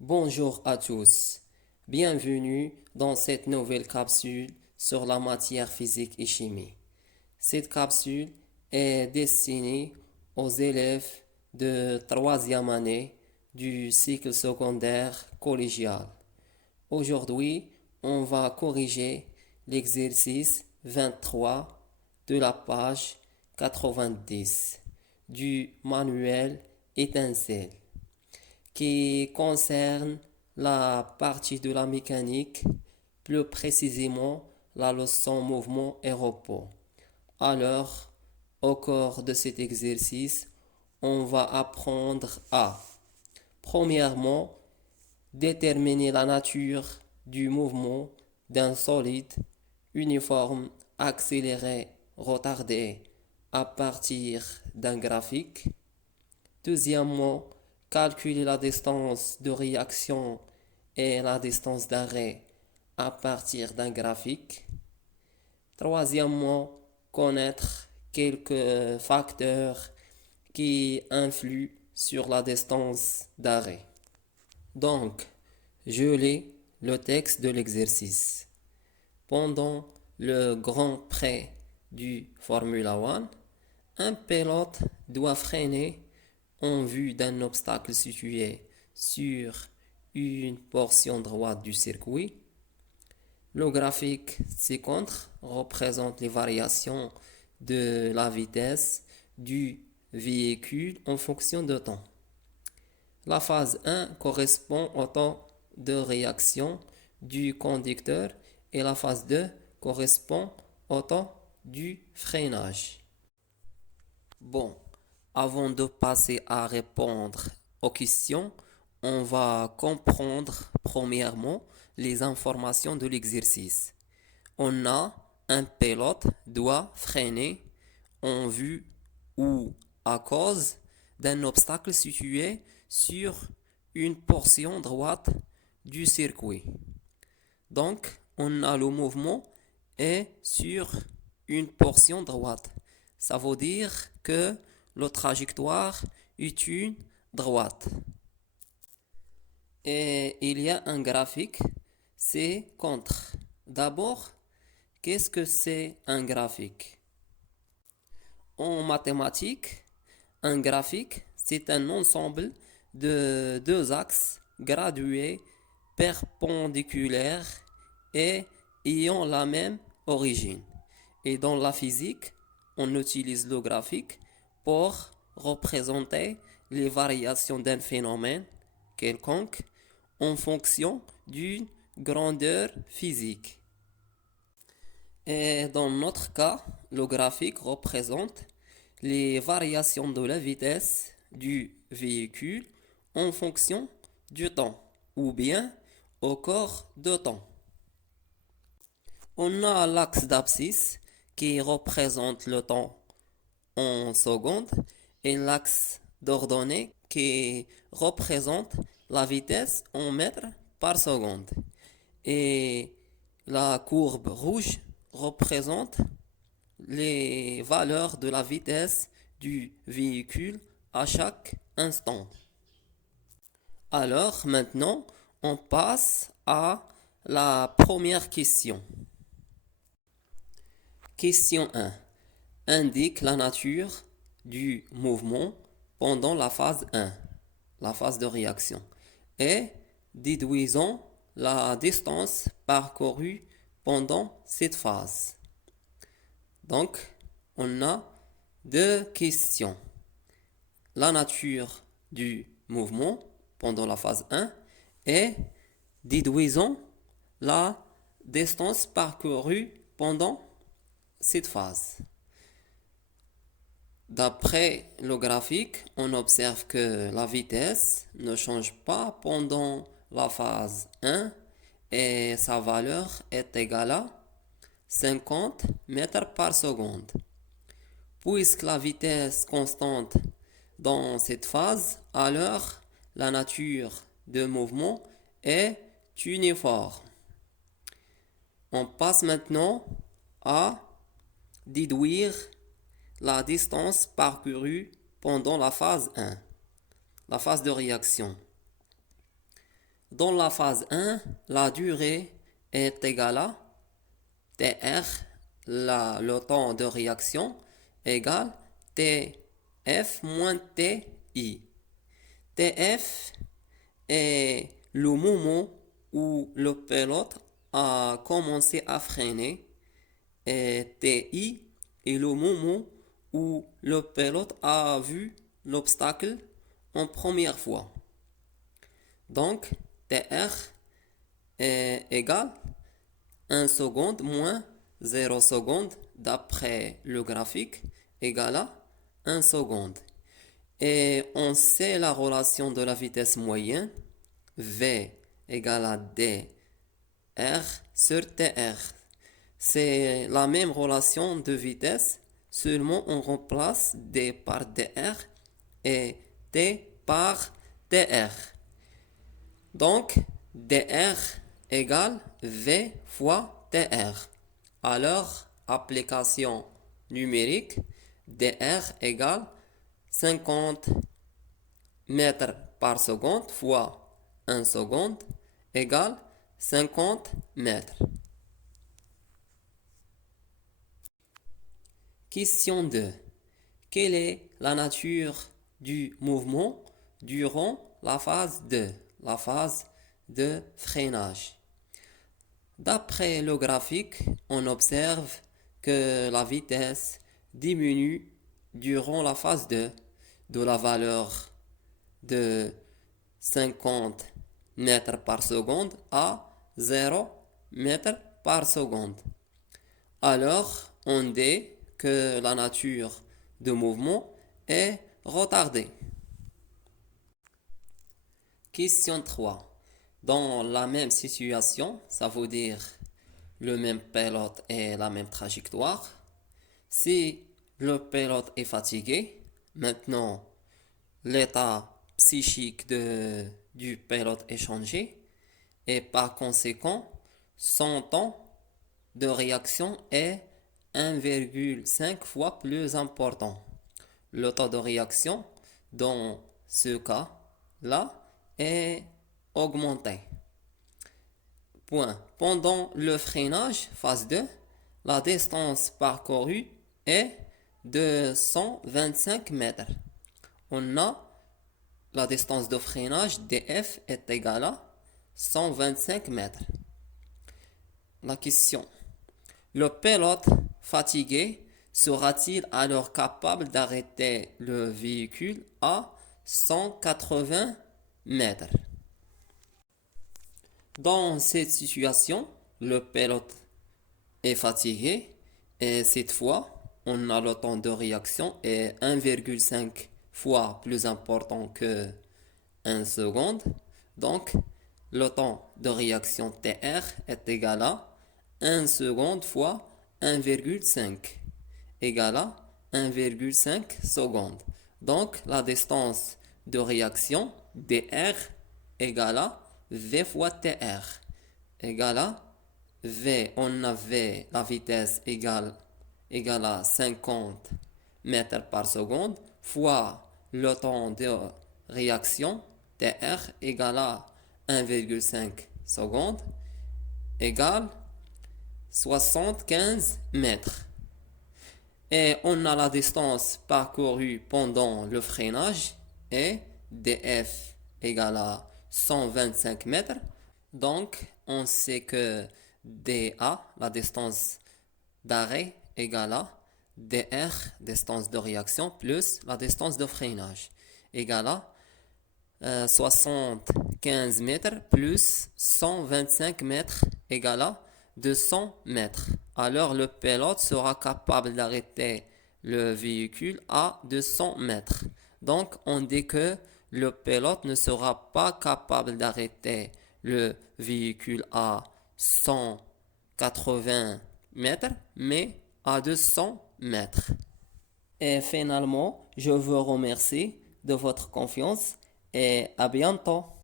Bonjour à tous, bienvenue dans cette nouvelle capsule sur la matière physique et chimie. Cette capsule est destinée aux élèves de troisième année du cycle secondaire collégial. Aujourd'hui, on va corriger l'exercice 23 de la page 90 du manuel Étincelle qui concerne la partie de la mécanique, plus précisément la leçon mouvement et repos. Alors, au cours de cet exercice, on va apprendre à, premièrement, déterminer la nature du mouvement d'un solide uniforme accéléré retardé à partir d'un graphique. Deuxièmement, calculer la distance de réaction et la distance d'arrêt à partir d'un graphique. Troisièmement, connaître quelques facteurs qui influent sur la distance d'arrêt. Donc, je lis le texte de l'exercice. Pendant le Grand Prix du Formula One, un pilote doit freiner en vue d'un obstacle situé sur une portion droite du circuit. Le graphique ci-contre représente les variations de la vitesse du véhicule en fonction de temps. La phase 1 correspond au temps de réaction du conducteur et la phase 2 correspond au temps du freinage. Bon, avant de passer à répondre aux questions, on va comprendre premièrement les informations de l'exercice. On a un pilote doit freiner en vue ou à cause d'un obstacle situé sur une portion droite du circuit. Donc, on a le mouvement est sur une portion droite. Ça veut dire que la trajectoire est une droite. Et il y a un graphique, c'est contre. D'abord, qu'est-ce que c'est un graphique? En mathématiques, un graphique, c'est un ensemble de deux axes gradués perpendiculaires et ayant la même origine. Et dans la physique, on utilise le graphique pour représenter les variations d'un phénomène quelconque en fonction d'une grandeur physique. Et dans notre cas, le graphique représente les variations de la vitesse du véhicule en fonction du temps ou bien au cours de temps. On a l'axe d'abscisse qui représente le temps en secondes et l'axe d'ordonnée qui représente la vitesse en mètres par seconde. Et la courbe rouge représente les valeurs de la vitesse du véhicule à chaque instant. Alors maintenant, on passe à la première question. Question 1. Indique la nature du mouvement pendant la phase 1, la phase de réaction, et déduisons la distance parcourue pendant cette phase. Donc, on a deux questions. La nature du mouvement pendant la phase 1 et déduisons la distance parcourue pendant cette phase. D'après le graphique, on observe que la vitesse ne change pas pendant la phase 1 et sa valeur est égale à 50 mètres par seconde. Puisque la vitesse constante dans cette phase, alors la nature de mouvement est uniforme. On passe maintenant à déduire la distance parcourue pendant la phase 1, la phase de réaction. Dans la phase 1, la durée est égale à TR, le temps de réaction, égale TF moins TI. TF est le moment où le pilote a commencé à freiner et TI est le moment où le pilote a vu l'obstacle en première fois. Donc, TR est égal 1 seconde moins 0 seconde d'après le graphique égale à 1 seconde. Et on sait la relation de la vitesse moyenne V égale à dr sur tr. C'est la même relation de vitesse, seulement on remplace d par dr et t par tr. Donc, dr égale v fois tr. Alors, application numérique, dr égale 50 mètres par seconde fois 1 seconde égale 50 mètres. Question 2. Quelle est la nature du mouvement durant la phase 2, la phase de freinage? D'après le graphique, on observe que la vitesse diminue durant la phase 2 de la valeur de 50 mètres par seconde à 0 mètres par seconde. Alors, on dit que la nature de mouvement est retardée. Question 3. Dans la même situation, ça veut dire le même pilote et la même trajectoire. Si le pilote est fatigué, maintenant l'état psychique du pilote est changé et par conséquent, son temps de réaction est 1,5 fois plus important. Le temps de réaction dans ce cas-là est augmenté. Point. Pendant le freinage, phase 2, la distance parcourue est de 125 mètres. On a la distance de freinage df est égale à 125 mètres. La question. Le pilote fatigué sera-t-il alors capable d'arrêter le véhicule à 180 mètres? Dans cette situation, le pilote est fatigué et cette fois, on a le temps de réaction est 1,5 fois plus important que 1 seconde. Donc, le temps de réaction TR est égal à 1 seconde fois 1,5 égale à 1,5 secondes. Donc, la distance de réaction dr égale à V fois TR égale à V, on avait la vitesse égale à 50 mètres par seconde fois le temps de réaction TR égale à 1,5 secondes égale 75 mètres. Et on a la distance parcourue pendant le freinage et df égale à 125 mètres. Donc, on sait que dA, la distance d'arrêt, égale à dr, distance de réaction, plus la distance de freinage, égale à 75 mètres plus 125 mètres, égale à 200 mètres. Alors, le pilote sera capable d'arrêter le véhicule à 200 mètres. Donc, on dit que le pilote ne sera pas capable d'arrêter le véhicule à 180 mètres, mais à 200 mètres. Et finalement, je vous remercie de votre confiance et à bientôt.